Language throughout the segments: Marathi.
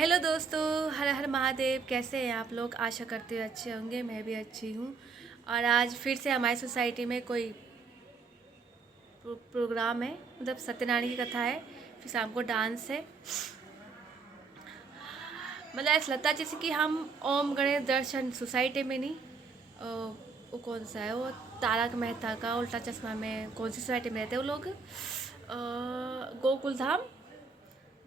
हेलो दोस्तों, हर हर महादेव। कैसे हैं आप लोग? आशा करते हुए अच्छे होंगे। मैं भी अच्छी हूँ। और आज फिर से हमारी सोसाइटी में कोई प्रोग्राम है, मतलब सत्यनारायण की कथा है। फिर शाम को डांस है। मतलब ऐसा लगता है जैसे कि हम ओम गणेश दर्शन सोसाइटी में नहीं, वो कौन सा है, वो तारक मेहता का उल्टा चश्मा में कौन सी सोसाइटी में रहते हैं वो लोग? Gokul Dham,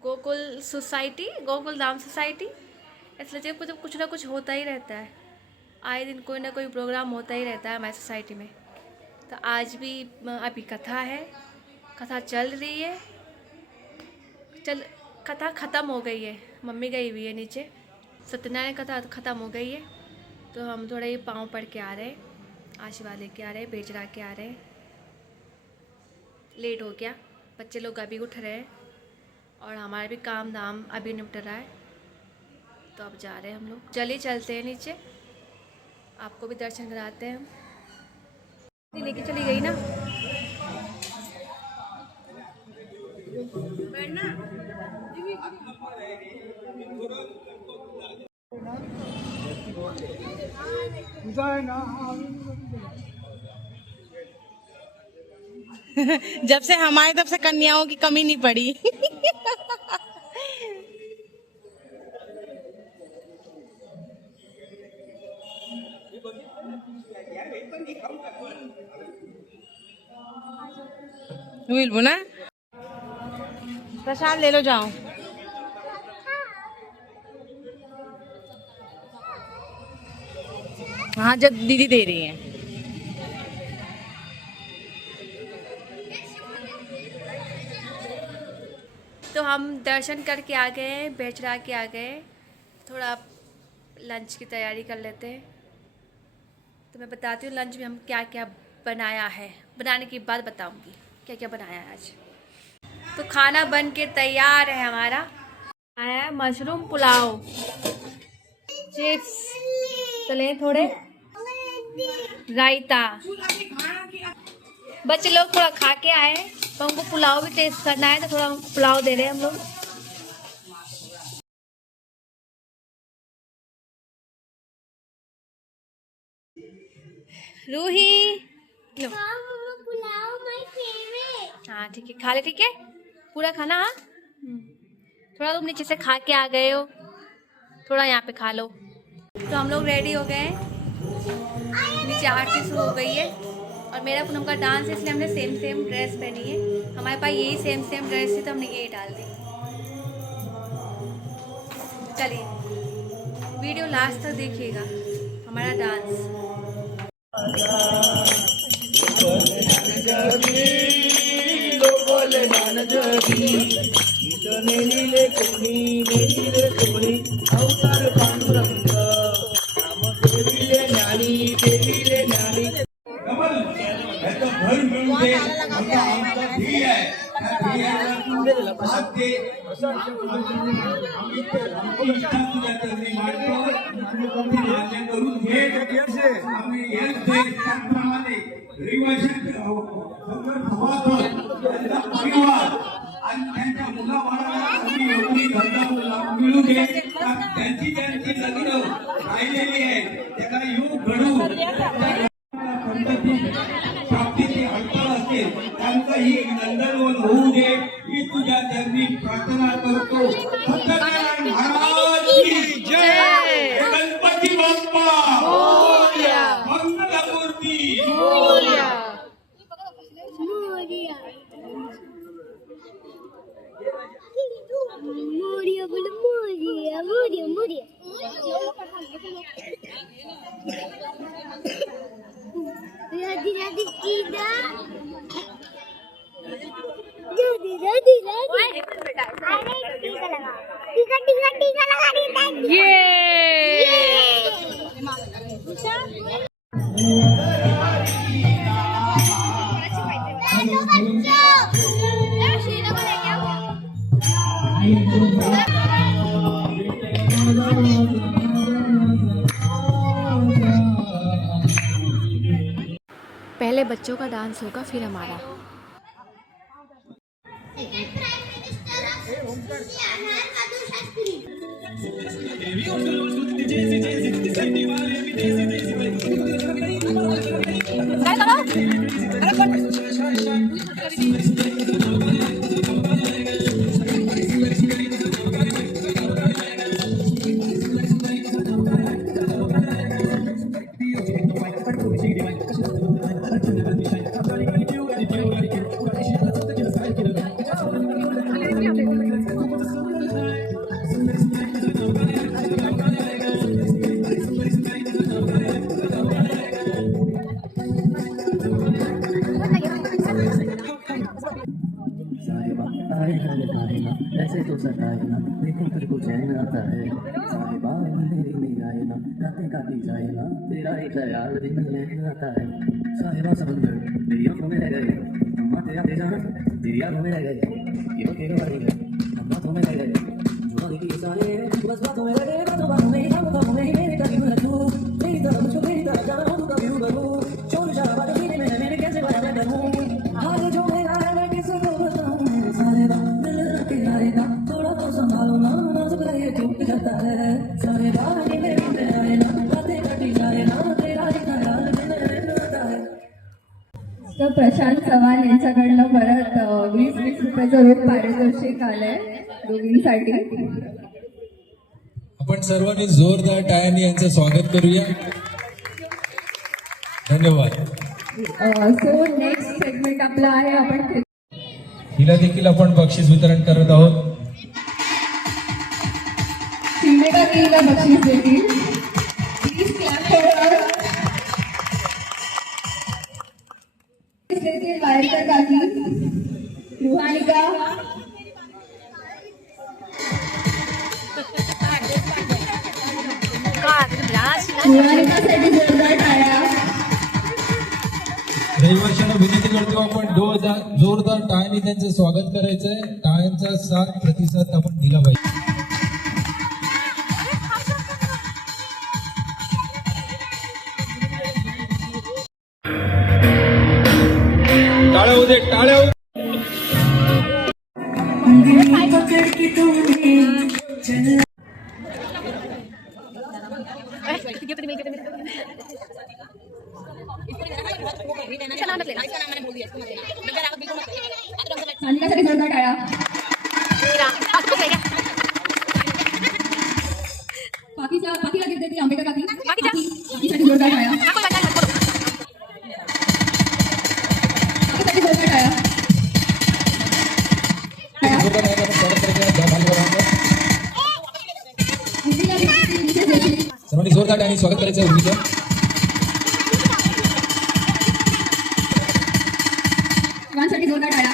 Gokul society, Gokul Dham society. ऐसा लगता है कुछ ना कुछ होता ही रहता है। आए दिन कोई ना कोई प्रोग्राम होता ही रहता है हमारी सोसाइटी में। तो आज भी अभी कथा है, कथा चल रही है। कथा ख़त्म हो गई है, मम्मी गई हुई है नीचे। सत्यनारायण कथा ख़त्म हो गई है, तो हम थोड़ा ये पाँव पढ़ के आ रहे हैं, आशीर्वाद लेके आ रहे हैं, बेचरा के आ रहे हैं। लेट हो गया, बच्चे लोग अभी उठ रहे हैं और हमारा भी काम धाम अभी निपट रहा है। तो अब जा रहे हैं हम लोग। चलिए चलते हैं नीचे, आपको भी दर्शन कराते हैं हम। लेके चली गई ना। जब से हमारी तरफ से कन्याओं की कमी नहीं पड़ी। ना प्रसाद ले लो, जाओ। हाँ, जब दीदी दे रही है। तो हम दर्शन करके आ गए हैं, बेचरा के आ गए। थोड़ा लंच की तैयारी कर लेते हैं। तो मैं बताती हूँ लंच में हम क्या क्या बनाया है। बनाने के बाद बताऊँगी क्या क्या बनाया है आज। तो खाना बन के तैयार है हमारा। आया है मशरूम पुलाव, चिप्स तले थोड़े, रायता। बच्चे लोग थोड़ा खा के आए हैं, तो हमको पुलाव भी टेस्ट करना है, तो थोड़ा पुलाव दे रहे हैं हम लोग। रूही लो। हाँ ठीक है, खा ले। ठीक है, पूरा खाना। हाँ, थोड़ा तुम नीचे से खा के आ गए हो, थोड़ा यहाँ पे खा लो। तो हम लोग रेडी हो गए हैं, नीचे आरती शुरू हो गई है। और मेरा पूनम का डांस है, इसलिए हमने सेम सेम ड्रेस पहनी है। हमारे पास यही सेम सेम ड्रेस थी, तो हमने यही डाल दी। चलिए वीडियो लास्ट तक देखिएगा हमारा डांस। मिळू दे, त्यांची त्यांची लग्न राहिलेली आहे त्याला योग घडू प्राप्तीची अडचण असते, त्यांचं ही नंदनवन होऊ दे ही तुझ्या चरणी प्रार्थना करतो। सत्यनारायण महाराज की जय। Ganpati Bappa Morya. Mangalmurti Morya. Moria, Moria, Moria, Moria. Radi, Radi, Kida. Radi, Radi, Radi. Tiga, tiga, tiga lagi. पहले बच्चों का डांस होगा, फिर हमारा। साहिबा आए हर आएना ऐसे तो सताएना देखो फिर कुछ चैन आता है साहिबा मेरी निगाहें ना रातें काटी जाए ना तेरा ही ख्याल दिन में रहना आता है साहिबा समंदर मेरी आंखों में रह गए अम्मा तेरा दे जाना तेरी आंखों में रह गए ये वो तेरे वाली है अम्मा तो में रह गए जो देखी सारे बस बातों में रह गए बातों में बातों में मेरे करीब रखूं मेरी तरफ मुझको मेरी तरफ जाना हो तो कभी रूबरू चोर शराब बातों सीने में मेरे कैसे बड़ा मैं करूं हाल जो मेरा है मैं किसको बताऊं साहिबा दिल रखे आएगा थोड़ा तो संभालो ना नाजुक रहे चुप जाता है साहिबा नींद में आए ना बातें कटी जाए ना तेरा ही ख्याल दिन में रहना आता है तर प्रशांत चव्हाण यांच्याकडनं परत 20-20 रुपयाचं रोख पारितोषिक आलंय दोघींसाठी. आपण सर्वांनी जोरदार टाळ्यांनी यांचं स्वागत करूया. धन्यवाद. सो नेक्स्ट सेगमेंट आपला आहे आपण हिला देखील आपण बक्षीस वितरण करत आहोत. शिंदेकर हिला बक्षीस देतील. Please clap for her. देतील वायरकर काकी, रुहानिका, रुहानिकासाठी जोरदार टाळ्या. रहिवाशांना विनंती करतो आपण जोरदार टाळ्यांनी त्यांचं स्वागत करायचंय. टाळ्यांचा साथ प्रतिसाद आपण दिला पाहिजे. टाळ्या होऊ दे, टाळ्या होऊ दे. सानिकासाठी जोरदार टाळ्या. पाकीला गिफ्ट देतील आंबेकर काकी. पाकीसाठी जोरदार टाळ्या. पाकीसाठी जोरदार टाळ्या. सर्वांनी जोरदार टाळ्यांनी स्वागत करायचं आहे उर्मीचं. शिवांसाठी जोरदार टाळ्या.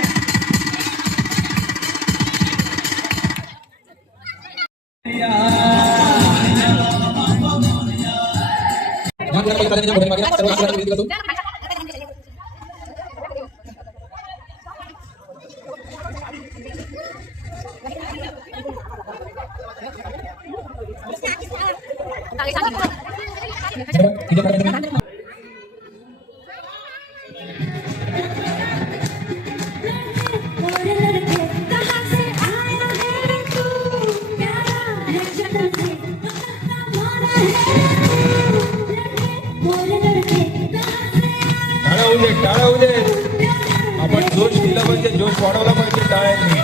टाळा होऊ दे. आपण जोश दिला पाहिजे, जोश वाढवला पाहिजे टाळ्यांनी.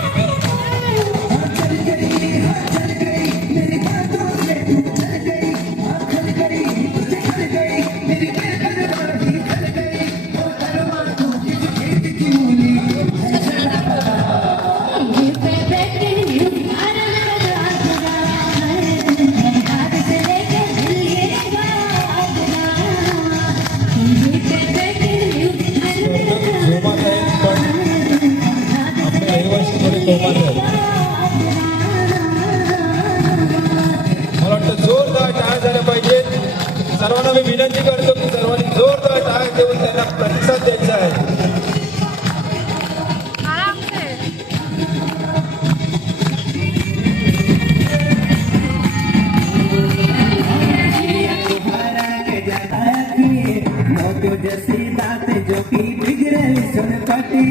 मला वाटतं जोरदार टाळ्या झाल्या पाहिजेत. सर्वांना मी विनंती करतो की सर्वांनी जोरदार टाळ्या देऊन त्यांना प्रतिसाद द्यायचा आहे. जो की बिगड़े सुन पाती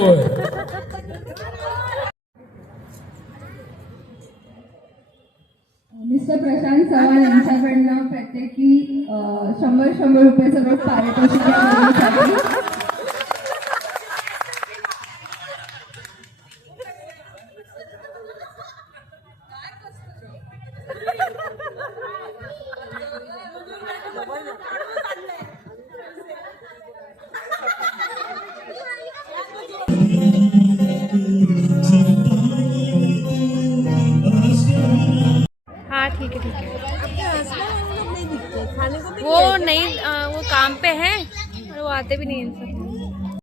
वर. मिस्टर प्रशांत चव्हाण यांच्याकडनं प्रत्येकी 100 रुपयाचं रोख पारितोषिक या मुलीसाठी. हाँ ठीक है ठीक है। वो नहीं वो काम पे है और वो आते भी नहीं हैं सब।